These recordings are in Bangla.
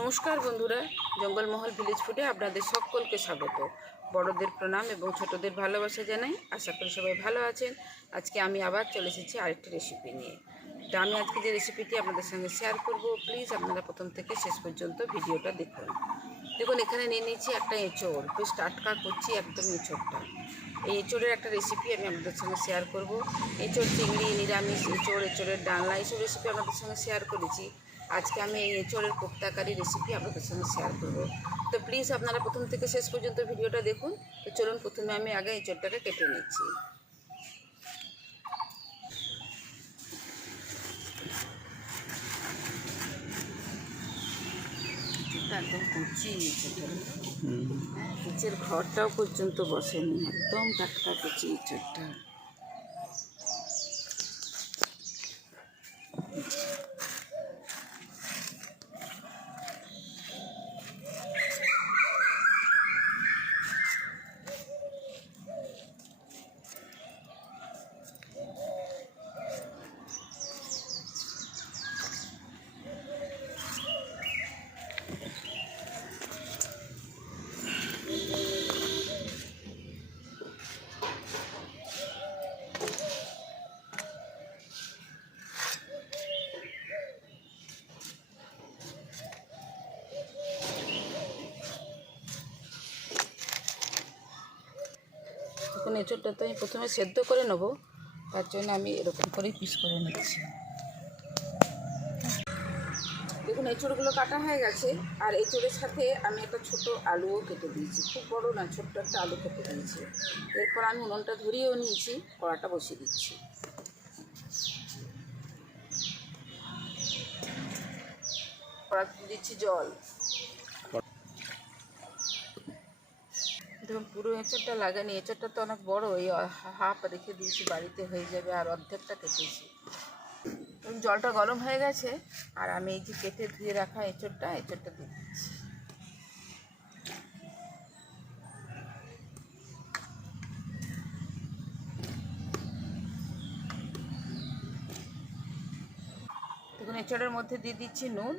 নমস্কার বন্ধুরা, জঙ্গলমহল ভিলেজ ফুডে আপনাদের সকলকে স্বাগত। বড়দের প্রণাম এবং ছোটদের ভালোবাসা জানাই। আশা করি সবাই ভালো আছেন। আজকে আমি আবার চলে এসেছি আরেকটি রেসিপি নিয়ে। তো আমি আজকে যে রেসিপিটি আপনাদের সঙ্গে শেয়ার করব, প্লিজ আপনারা প্রথম থেকে শেষ পর্যন্ত ভিডিওটা দেখুন। দেখুন, এখানে নিয়ে নিয়েছি একটা এঁচোড়, বেশ টাটকা করছি একদম এঁচোড়টা। এই এঁচোড়ের একটা রেসিপি আমি আপনাদের সঙ্গে শেয়ার করব। এঁচোড় চিংড়ি, নিরামিষ এঁচোড়, এঁচোড়ের ডালনা, এইসব রেসিপি আপনাদের সঙ্গে শেয়ার করেছি। আজকে আমি এই এঁচোড়ের কোপ্তাকারি রেসিপি আপনাদের সঙ্গে শেয়ার করব। তো প্লিজ আপনারা প্রথম থেকে শেষ পর্যন্ত ভিডিওটা দেখুন। তো চলুন, প্রথমে আমি আগে এঁচোড়টাকে কেটে নিচ্ছি। একদম কুচি এঁচোড়টা, নিচের ঘরটাও পর্যন্ত বসেনি, একদম টাটকা কুচি এঁচোড়টা। এখন এঁচোড়টা তো আমি প্রথমে সেদ্ধ করে নেবো, তার জন্য আমি এরকম করেই পিস করে নিচ্ছি। দেখুন, এঁচোড়গুলো কাটা হয়ে গেছে, আর এঁচোড়ের সাথে আমি একটা ছোট আলুও কেটে দিয়েছি, খুব বড় না, ছোট্ট একটা আলু কেটে দিয়েছি। এরপর আমি উনুনটা ধরিয়েও নিয়েছি, কড়াটা বসিয়ে দিচ্ছি। কড়াতে দিচ্ছি জল। দেখুন, পুরো এঁচোড়টা লাগানি, এঁচোড়টা তো অনেক বড়, এই হাফ রেখে দিয়েছি, বাড়িতে হয়ে যাবে, আর অর্ধেকটা কেটেছি। জলটা গরম হয়ে গেছে, আর আমি এই যে কেটে ধুয়ে রাখা এঁচোড়টা দিয়ে দিচ্ছি। দেখুন, এঁচোড়ের মধ্যে দিয়ে দিচ্ছি নুন,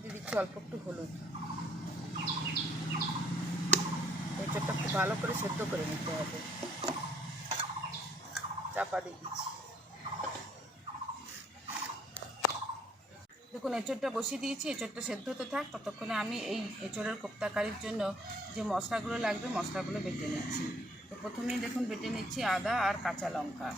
দিয়ে দিচ্ছি অল্প একটু হলুদ। এঁচোড়টা খুব ভালো করে সেদ্ধ করে নিতে হবে। চাপা দিয়ে দিচ্ছি। দেখুন, এঁচোড়টা বসিয়ে দিয়েছি, এঁচোড়টা সেদ্ধ হতে থাক, ততক্ষণে আমি এই এঁচোড়ের কোপ্তাকারির জন্য যে মশলাগুলো লাগবে মশলাগুলো বেটে নিচ্ছি। তো প্রথমেই দেখুন বেটে নিচ্ছি আদা আর কাঁচা লঙ্কা।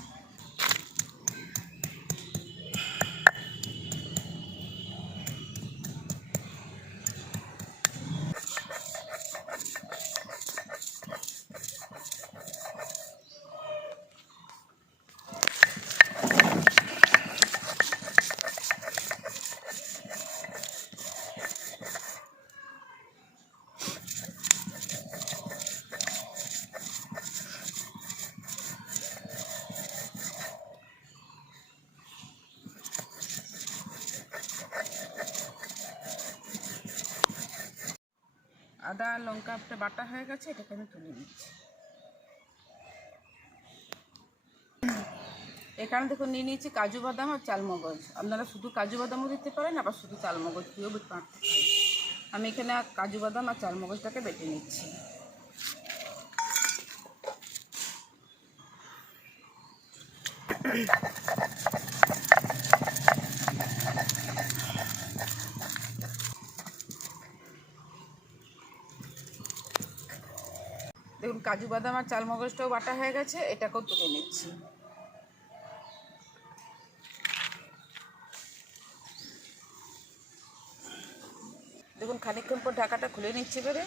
আদা আর লঙ্কাটা বাটা হয়ে গেছে, এটাকে আমি তুলে নিচ্ছি। এখানে দেখুন নিয়ে নিয়েছি কাজু বাদাম আর চালমগজ। আপনারা শুধু কাজু বাদামও দিতে পারেন, আবার শুধু চালমগজ দিয়েও বাটতে পারেন। আমি এখানে কাজু বাদাম আর চালমগজটাকে বেটে নিচ্ছি। দেখুন, কাজু বাদাম আর চালমগজটাও বাটা হয়ে গেছে, এটাকেও তুলে নিচ্ছি। দেখুন, খানিকক্ষণ পর ঢাকাটা খুলে নিচ্ছি। এবারে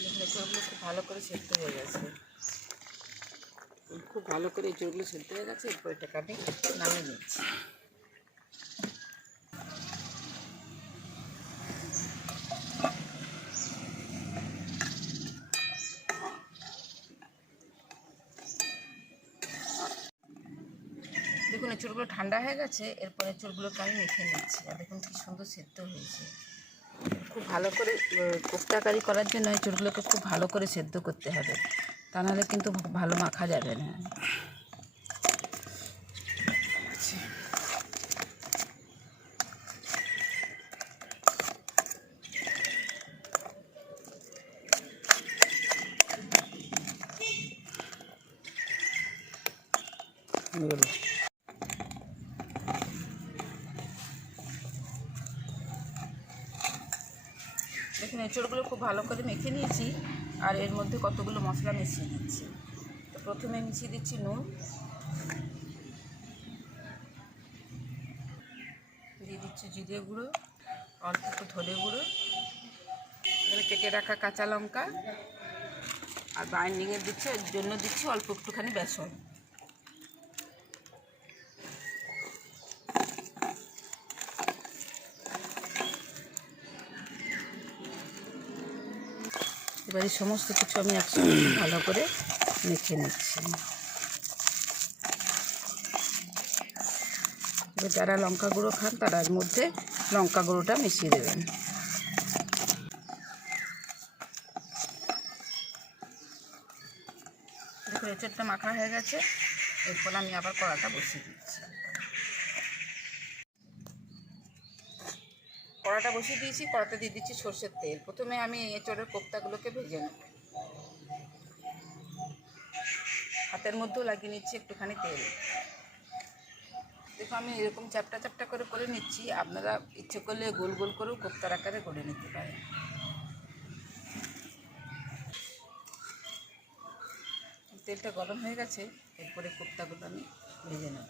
দেখুন, এঁচোড়গুলো খুব ভালো করে সেদ্ধ হয়ে গেছে, খুব ভালো করে এঁচোড়গুলো সেদ্ধ হয়ে গেছে। এরপর এটাকে আমি নামিয়ে নিচ্ছি। দেখুন, এঁচোড়গুলো ঠান্ডা হয়ে গেছে, এরপর এঁচোড়গুলোকে আমি মেখে নিচ্ছি। আর দেখুন কি সুন্দর সেদ্ধ হয়েছে। খুব ভালো করে কোপ্তাকারি করার জন্য এঁচোড়গুলোকে খুব ভালো করে সেদ্ধ করতে হবে, তা নাহলে কিন্তু ভালো মাখা যাবে না। দেখুন এঁচড়গুলো খুব ভালো করে মেখে নিয়েছি, আর এর মধ্যে কতগুলো মশলা মিশিয়ে দিচ্ছি। তো প্রথমে মিশিয়ে দিচ্ছি নুন, দিয়ে দিচ্ছি জিরে গুঁড়ো, অল্প একটু ধনে গুঁড়ো, এখানে কেটে রাখা কাঁচা লঙ্কা, আর বাইন্ডিংয়ের দিচ্ছি এর জন্য দিচ্ছি অল্প একটুখানি বেসন। এবারে সমস্ত কিছু আমি একসাথে ভালো করে মেখে নিচ্ছি। এবার যারা লঙ্কা গুঁড়ো খান তারা এর মধ্যে লঙ্কা গুঁড়োটা মিশিয়ে দেবেন। দেখুন এঁচড়টা মাখা হয়ে গেছে, এরপর আমি আবার কড়াটা বসিয়ে দিচ্ছি। কড়াটা বসিয়ে দিয়েছি, কড়াতে দিয়ে দিচ্ছি সরষের তেল। প্রথমে আমি এঁচড়ের কোপ্তাগুলোকে ভেজে নেব। হাতের মধ্যেও লাগিয়ে নিচ্ছি একটুখানি তেল। দেখো আমি এরকম চ্যাপটা চ্যাপটা করে করে নিচ্ছি, আপনারা ইচ্ছে করলে গোল গোল করেও কোপ্তার আকারে করে নিতে পারেন। তেলটা গরম হয়ে গেছে, এরপরে কোপ্তাগুলো আমি ভেজে নেব।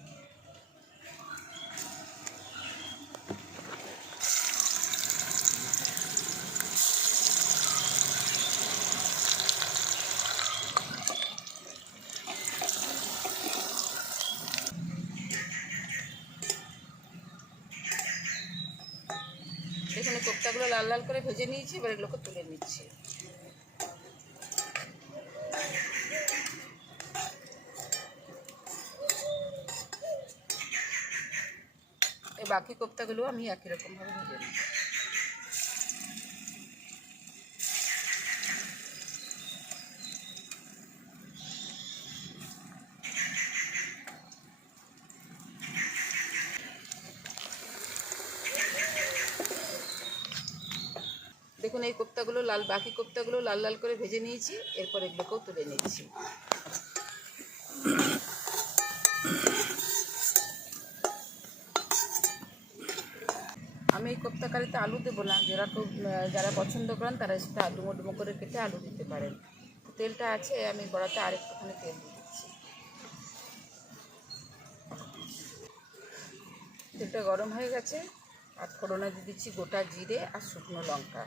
এখানে কোপ্তাগুলো লাল লাল করে ভেজে নিয়েছি, এবার এগুলোকে তুলে নিচ্ছি। এই বাকি কোপ্তাগুলো আমি একই রকমভাবে ভেজে নেব। দেখুন এই কোপ্তাগুলো বাকি কোপ্তাগুলো লাল লাল করে ভেজে নিয়েছি, এরপর এগুলোকেও তুলে নিচ্ছি। আমি এই কোপ্তা কারিতে আলু দেবো না, যারা পছন্দ করেন তারা সেটা ডুমো ডুমো করে কেটে আলু দিতে পারেন। তেলটা আছে, আমি কড়াতে আরেকটুখানি তেল দিয়ে দিচ্ছি। তেলটা গরম হয়ে গেছে, আর ফোড়নে দিয়ে দিচ্ছি গোটা জিরে আর শুকনো লঙ্কা।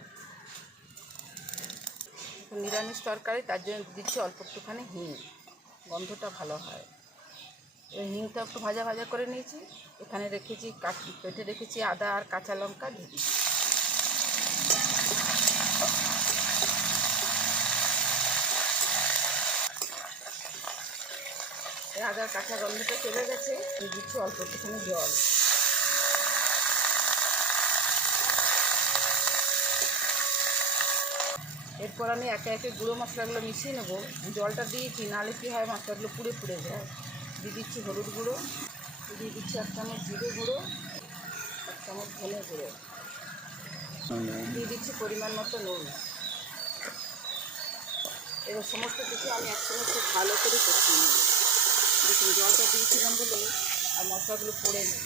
নিরামিষ তরকারি, তার জন্য দিচ্ছি অল্প একটুখানি হিং, গন্ধটা ভালো হয়। এই হিংটা একটু ভাজা ভাজা করে নিয়েছি, এখানে রেখেছি কেটে রেখেছি আদা আর কাঁচা লঙ্কা দিয়ে দিচ্ছি। এই আদার কাঁচা গন্ধটা চলে গেছে, দিয়ে দিচ্ছি অল্প একটুখানি জল। এরপর আমি একে একে গুঁড়ো মশলাগুলো মিশিয়ে নেব। জলটা দিয়েছি, নাহলে কী হয় মশলাগুলো পুড়ে পুড়ে যায়। দিয়ে দিচ্ছি হলুদ গুঁড়ো, দিয়ে দিচ্ছি 1 চামচ জিরে গুঁড়ো, 1 চামচ ধনে গুঁড়ো, দিয়ে দিচ্ছি পরিমাণ মতো নুন। এবার সমস্ত কিছু আমি একসঙ্গে খুব ভালো করে কষিয়ে নেব। দেখুন জলটা দিয়েছিলাম বলে আর মশলাগুলো পড়ে নেব।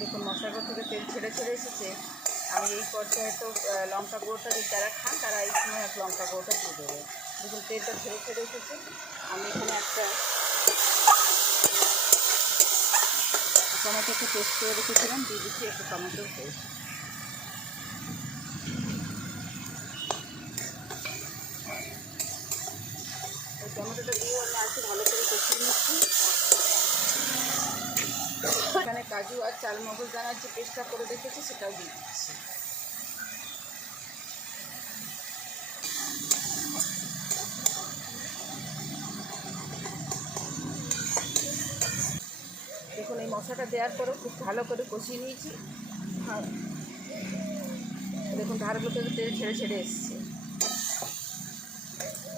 দেখুন মশলাগুলো থেকে তেল ছেড়ে ছেড়ে এসেছে। আমি এই পর্যায়ে তো লঙ্কা গুঁড়োটা যারা খান তারা এই সময় এক লঙ্কা গুঁড়োটা দিয়ে দেবে। দেখুন তেলটা ছেড়ে ছেড়ে এসেছে। আমি এখানে একটা টমেটোকে পেস্ট করে রেখেছিলাম, দিয়ে দিচ্ছি একটু টমেটোর পেস্ট। ওই টমেটোটা দিয়ে আমি আজকে ভালো করে কষিয়ে নিচ্ছি। এখানে কাজু আর চালমগজ দানার যে পেস্টটা করে রেখেছি সেটাও দিয়ে দিচ্ছি। দেখুন এই মশলাটা দেওয়ার পরেও খুব ভালো করে কষিয়ে নিয়েছি। দেখুন ধারগুলো থেকে তেল ছেড়ে ছেড়ে এসছে,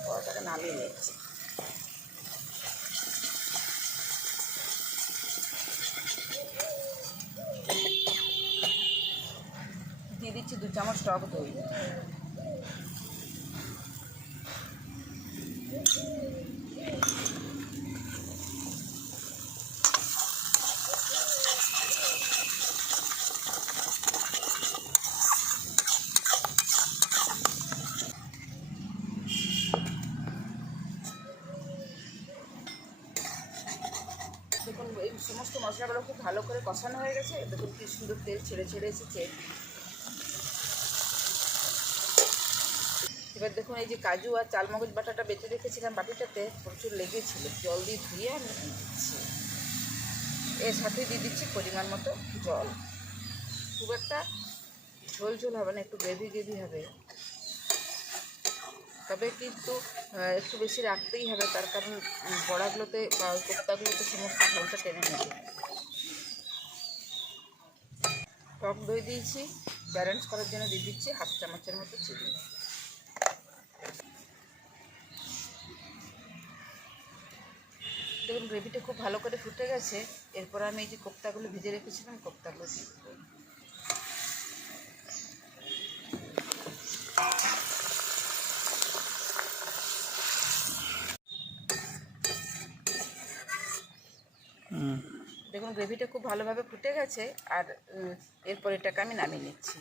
কড়াটাকে নামিয়ে নিচ্ছি। দিচ্ছি 2 চামচ টক দই। দেখুন এই সমস্ত মশলাগুলো খুব ভালো করে কষানো হয়ে গেছে। দেখুন কি সুন্দর তেল ছেড়ে ছেড়ে এসেছে। এবার দেখুন এই যে কাজু আর চালমগজ বাটাটা বেটে রেখেছিলাম বাটিটাতে, প্রচুর লেগেছিল, জল দিয়ে ধুয়ে আমি দিচ্ছি। এর সাথে দিয়ে দিচ্ছি পরিমাণ মতো জল। খুব একটা ঝোল ঝোল হবে না, একটু গ্রেভি গ্রেভি হবে, তবে কিন্তু একটু বেশি রাখতেই হবে, তার কারণ বড়াগুলোতে বা কোপ্তাগুলোতে সমস্ত ঝোলটা টেনে নেবে। টক দই দিয়েছি, ব্যালেন্স করার জন্য দিয়ে দিচ্ছি 1/2 চামচের মতো চিনি। দেখুন গ্রেভিটা খুব ভালো করে ফুটে গেছে। এরপর আমি এই যে কোপ্তাগুলো ভেজে রেখেছিলাম, কোপ্তাগুলো দিয়ে দেবো। দেখুন গ্রেভিটা খুব ভালোভাবে ফুটে গেছে। আর এরপর এটাকে আমি নামিয়ে নিচ্ছি।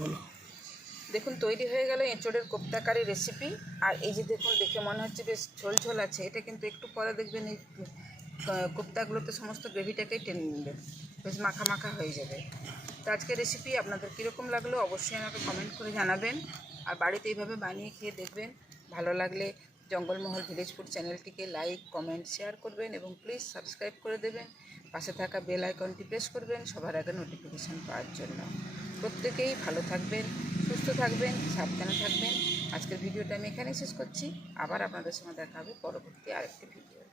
বলো। দেখুন তৈরি হয়ে গেল এঁচোড়ের কোপ্তা কারি রেসিপি। আর এই যে দেখুন, দেখে মনে হচ্ছে বেশ ঝোল ঝোল আছে, এটা কিন্তু একটু পরে দেখবেন এই কোপ্তাগুলোতে সমস্ত গ্রেভিটাকেই টেনে নেবে, বেশ মাখা মাখা হয়ে যাবে। তো আজকের রেসিপি আপনাদের কীরকম লাগলো অবশ্যই আমাকে কমেন্ট করে জানাবেন। আর বাড়িতে এইভাবে বানিয়ে খেয়ে দেখবেন। ভালো লাগলে জঙ্গলমহল ভিলেজ ফুড চ্যানেলটিকে লাইক, কমেন্ট, শেয়ার করবেন এবং প্লিজ সাবস্ক্রাইব করে দেবেন। পাশে থাকা বেল আইকনটি প্রেস করবেন সবার আগে নোটিফিকেশান পাওয়ার জন্য। প্রত্যেকেই ভালো থাকবেন, সুস্থ থাকবেন, সাবধানে থাকবেন। আজকের ভিডিওটা আমি এখানেই শেষ করছি। আবার আপনাদের সঙ্গে দেখা হবে পরবর্তী আরেকটি ভিডিও।